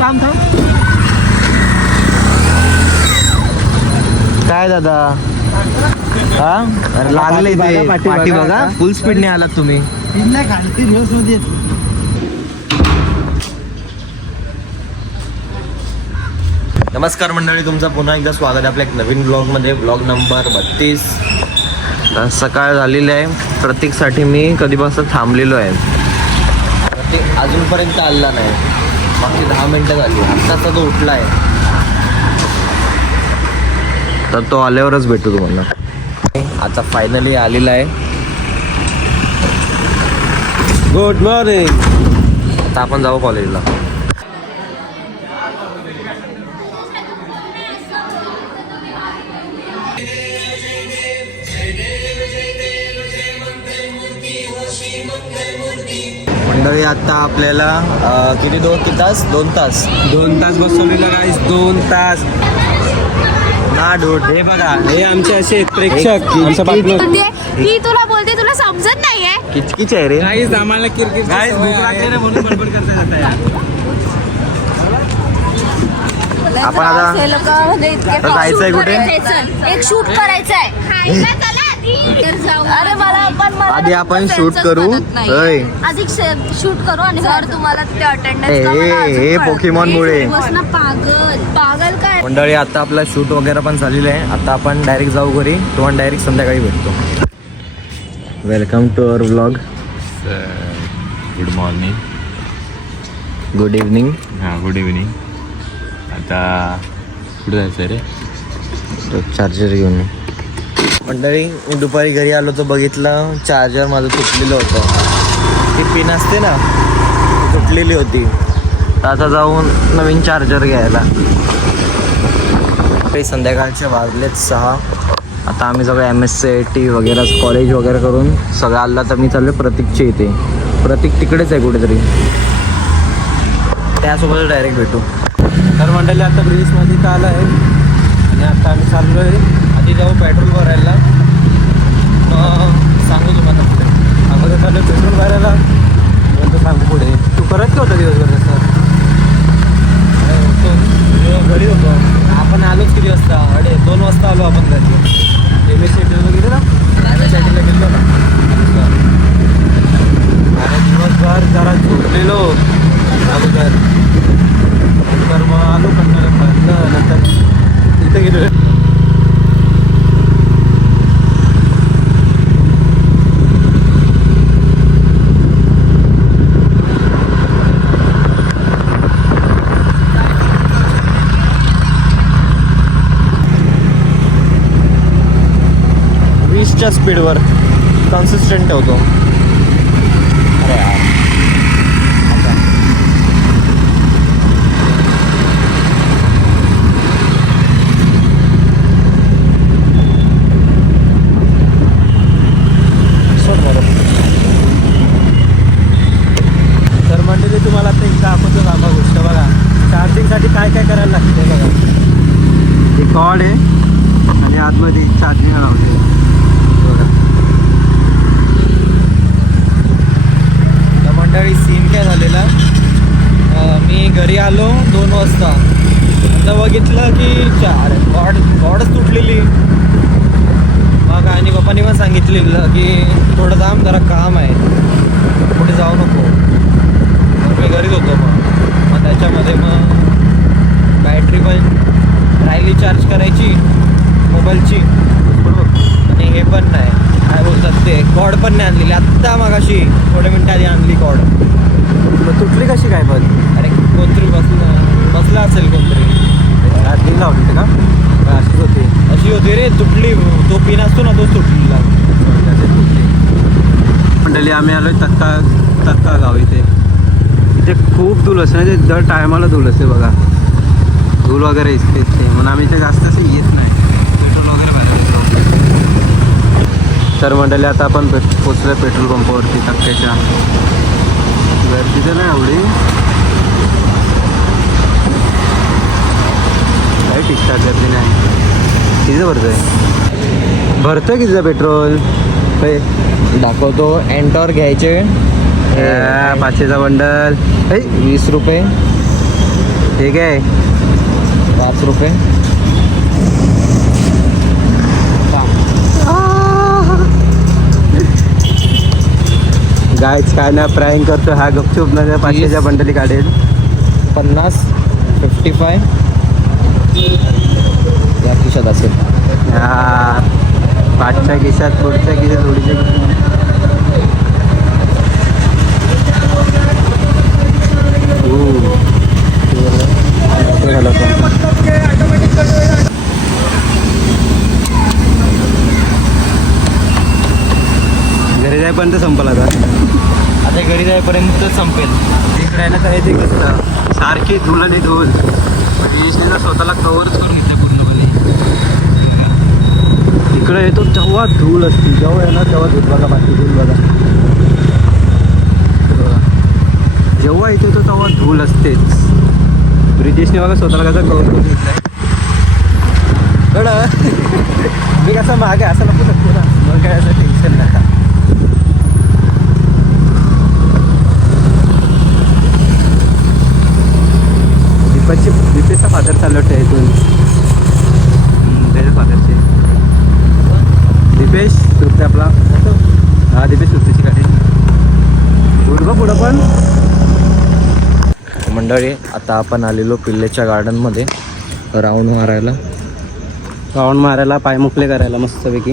थांबे. काय दादा हा अरे लागले ते पाठी बघा. फुल स्पीडने आलात तुम्ही. नमस्कार मंडळी, तुमचं पुन्हा एकदा स्वागत आहे आपल्या एक नवीन ब्लॉगमध्ये. Blog number 32. सकाळ झालेली आहे. प्रतीकसाठी मी कधीपासून थांबलेलो आहे. प्रतीक अजूनपर्यंत आला नाही. मागची 10 मिनटं झाली. आत्ताचा तो उठला आहे. तर तो आल्यावरच भेटू तुम्हाला. आता फायनली आलेला आहे. Good morning. आता आपण जाऊ कॉलेजला. मंडळी आता आपल्याला किती तास 2 तास बसवलेला गाईस. 2 तास ना डोट. हे बघा, हे आमचे असे प्रेक्षक. मी तुला बोलते, तुला समजत नाहीये. किचकिच आहे रे. गाईस आम्हाला क्रिकेट गाईस भूक लागली रे म्हणून बडबड करता जात. आपण आता जायचंय कुठे? एक शूट करायचंय. अरे मला आधी आपण शूट करू. आधी शूट करू आणि जर तुम्हाला तिथे अटेंडन्स हे पोकेमॉन मुळे पागल काय. मंडळी आता आपला शूट वगैरे पण झालेलं आहे. आता आपण डायरेक्ट जाऊ घरी. तुम्हाला डायरेक्ट संध्याकाळी भेटतो. Welcome to our vlog. Good morning. Good evening. हां, गुड इव्हनिंग. आता कुठे जायचं रे? चार्जर घेऊन. मंडळी मी दुपारी घरी आलो तर बघितलं चार्जर माझं तुटलेलं होतं. ती पिन असते ना, तुटलेली होती. तर आता जाऊन नवीन चार्जर घ्यायला. काही संध्याकाळच्या वाजलेत 6. आता आम्ही सगळं MSc वगैरे कॉलेज वगैरे करून सगळं आला. तर मी चाललो प्रतीकच्या इथे. प्रतीक तिकडेच आहे कुठेतरी. त्यासोबत डायरेक्ट भेटू. तर मंडळी आता ब्रिजमध्ये इथं आलं आहे आणि आता आम्ही चाललो आहे. आधी जाऊ पेट्रोल भरायला. सांगू तुम्हाला पुढे. अगोदर चालू पेट्रोल भरायला नंतर सांगू पुढे. तू करत का होता दिवसभर तसं? घरी होतो. आपण आलोच किती वाजता? 2:30 वाजता आलो आपण घरी. MSc वगैरे ना, MScला गेलो ना. आणि दिवसभर जरा झोपलेलो अगोदर. तर मग आलो कंटाळा. नंतर इथं गेलो. स्पीडवर कन्सिस्टंट ठेवतो. अरे यार. तर मंडळी तुम्हाला आता एक दाखवतो बाबा गोष्ट. बघा चार्जिंगसाठी काय काय करायला लागते. बघा हे कॉर्ड आहे आणि आतमध्ये चार्जिंग लावते. मंडळी सीन काय झालेला, मी घरी आलो 2 वाजता. नंतर बघितलं की कॉर्डच तुटलेली. मग आणि पप्पांनी पण सांगितलेलं की थोडं थांब, जरा काम आहे, कुठे जाऊ नको. मग मी घरीच होतो. मग त्याच्यामध्ये मग बॅटरी पण राहिली चार्ज करायची मोबाईलची. आणि हे पण नाही, काय बोलतात ते, कॉर्ड पण नाही आणलेली. आत्ता मगाशी थोड्या मिनटं आधी आणली कॉर्ड. मग तुटली कशी काय पण? अरे कोणतरी बसला असेल कोणतरी. चार्जिंग लावली का? अशीच होती. अशी होती रे, तुटली. तो पिन असतो ना, तो तुटलेला. मंडळी आम्ही आलो तक्का गाव. इथे खूप धूल असते ना. ते दर टायमाला धूल असते बघा. धूल वगैरे असतेच ते. म्हणून आम्ही ते जास्त असं येत नाही. पेट्रोल वगैरे भरायला. तर मंडळी आता आपण पोचलो पेट्रोल पंपावरती तक्क्याच्या. गर्दी तर नाही एवढी, काही ठीकठाक गर्दी नाही. किती भरतंय कितीचं पेट्रोल? दाखवतो. एंटॉर घ्यायचे 500चा बंडल 20 रुपये, ठीक आहे. 5 रुपये. गायच काय ना प्राईंग करतो हा गपचूप ना 500च्या बंडली काढेल. 50, 55 या खिशात असेल. हा 5च्या खिशात, पुढच्या खिशात, थोडीच्या घरी जाईपर्यंत संपला आता. आता घरी जाईपर्यंत संपेल. इकडे आहे ना काय ते कसं सारखी धूल आणि धूल म्हणजे स्वतःला कव्हरच करून घेतलं पूर्णपणे. इकडे येतो तेव्हा धूल असते, जेव्हा आहे ना तेव्हा धूल बघा, बाकी धूल बघा. जेव्हा इथे येतो तेव्हा धूल असतेच. ब्रिटिशने बघा स्वतःला कसं कव्हर करून घेतलंय. मी कसं मागे असं नको शकतो ना, मग काय असं टेन्शन नका. दीपेशचा फादर चाललं होतं इथून. त्याच्या फादरचे दीपेश सुरते आपला. हा दीपेश सुरतेची गाडी. पुढं पुढं पण मंडळी आता आपण आलेलो पिल्लेच्या गार्डनमध्ये राऊंड मारायला. राऊंड मारायला, पाय मोकळे करायला मस्तपैकी.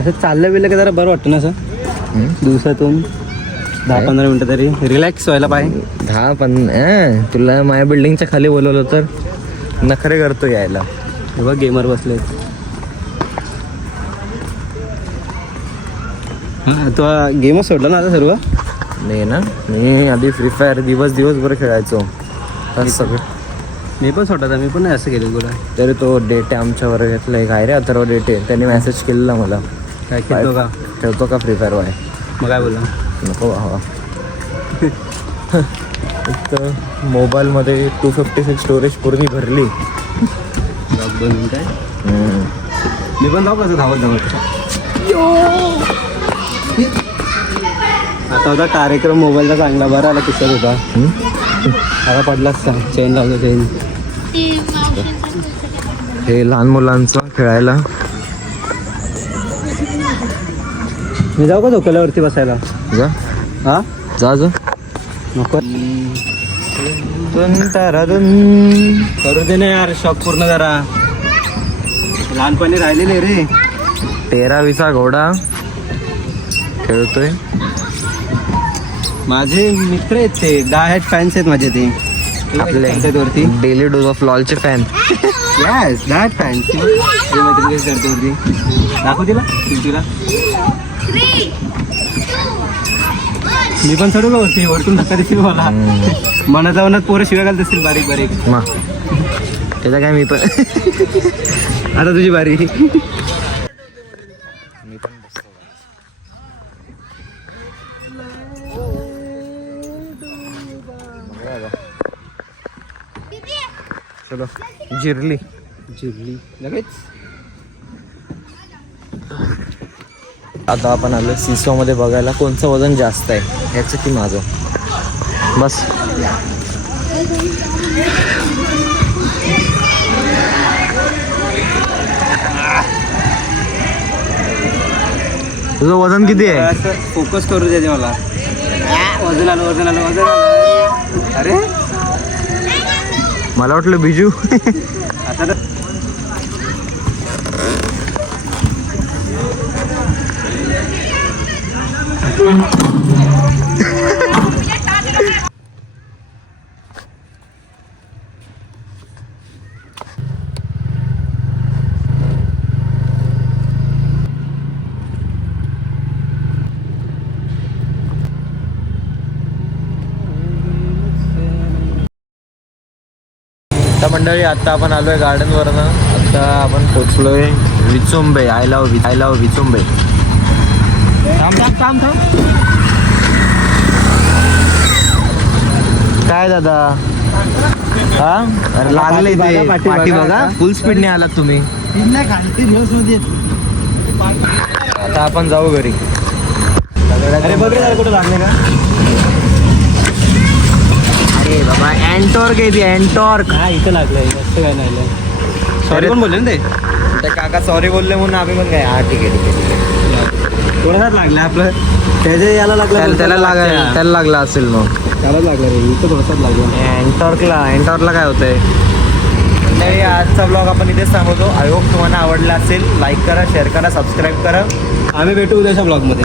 असं चाललं बिललं की जरा बरं वाटतं ना असं. दिवसातून 10-15 मिनटं तरी रिलॅक्स व्हायला पाहिजे. 10-15 तुला माझ्या बिल्डिंगच्या खाली बोलवलं तर नखरे करतो यायला. हे बघ गेमर बसले. हां तो गेमच सोडला ना आता सर्व. नाही ना, मी आधी फ्री फायर दिवसभर खेळायचो. तर सगळं मी पण सोडला, मी पण नाही असं केलं तुला. तरी तो डेटे आमच्या वर्गातला एक आहे रे, अथर्व डेटे, त्याने मेसेज केलेला मला, काय खेळतो का, खेळतो का फ्री फायर वाय. मग काय बोलला, नको हवा. तर मोबाईलमध्ये 256 स्टोरेज पूर्ण भरली. बनवून काय मी पण जाऊ कसं धावत आता होता कार्यक्रम मोबाईलचा चांगला, बरा आला किस्सा होता. आता पडलाच चेन लावतो चेन. हे लहान मुलांचं खेळायला. मी जाऊ का झोक्यावरती बसायला. जा हा जा जा नको करू दे ना यार, शॉक पूर्ण जरा. लहानपणी राहिलेले रे. 13-20 घोडा खेळतोय. माझे मित्र आहेत ते, डाय फॅन्स आहेत माझे ते आपले वरती. डेली डोज ऑफ लॉलचे फॅन. यस डाय फॅन्स करते वरती. दाखव तिला तिला. मी पण चढू का वरती, वरतून धक्का देशील मला. मनाचा मनात पोरं शिव्या घालत असतील बारीक बारीक. मा त्याचा काय, मी पण आता तुझी बारी. चलो जिरली लगेच. आता आपण आलो सिसो मध्ये बघायला कोणचं वजन जास्त आहे, ह्याचं की माझं. बस तुझं वजन किती आहे. असं फोकस करू दे मला. वजन आलं वजन आलं वजन आलं. अरे मला वाटलं बिजू. आता मंडळी आता आपण आलोय गार्डन वरनं. आता आपण पोचलोय विचुंबे. I love Vichumbe. काय दादा, हा अरे लागले ते पाठी बघा. फुल स्पीडने आलात तुम्ही. आता आपण जाऊ घरी. अरे बघ रे कुठं लागले का? अरे बाबा अँटॉर्क आहे ती अँटॉर्क. हा इथं लागलंय जास्त काय नाही सॉरी पण बोलले ना ते काका सॉरी बोलले म्हणून आम्ही पण काय हा ठीक आहे ठीक आहे ठीक आहे. कोणालाच लागलं आपलं त्याच्या याला लागलं त्याला लागला असेल मग. त्याला लागलं रे इथं थोडंसंच लागलं. अँटॉर्कला काय होतंय. मंडळी आजचा ब्लॉग आपण इथेच थांबवतो. आय होप तुम्हाला आवडला असेल. लाईक करा, शेअर करा, सबस्क्राईब करा. आम्ही भेटू उद्याच्या ब्लॉगमध्ये.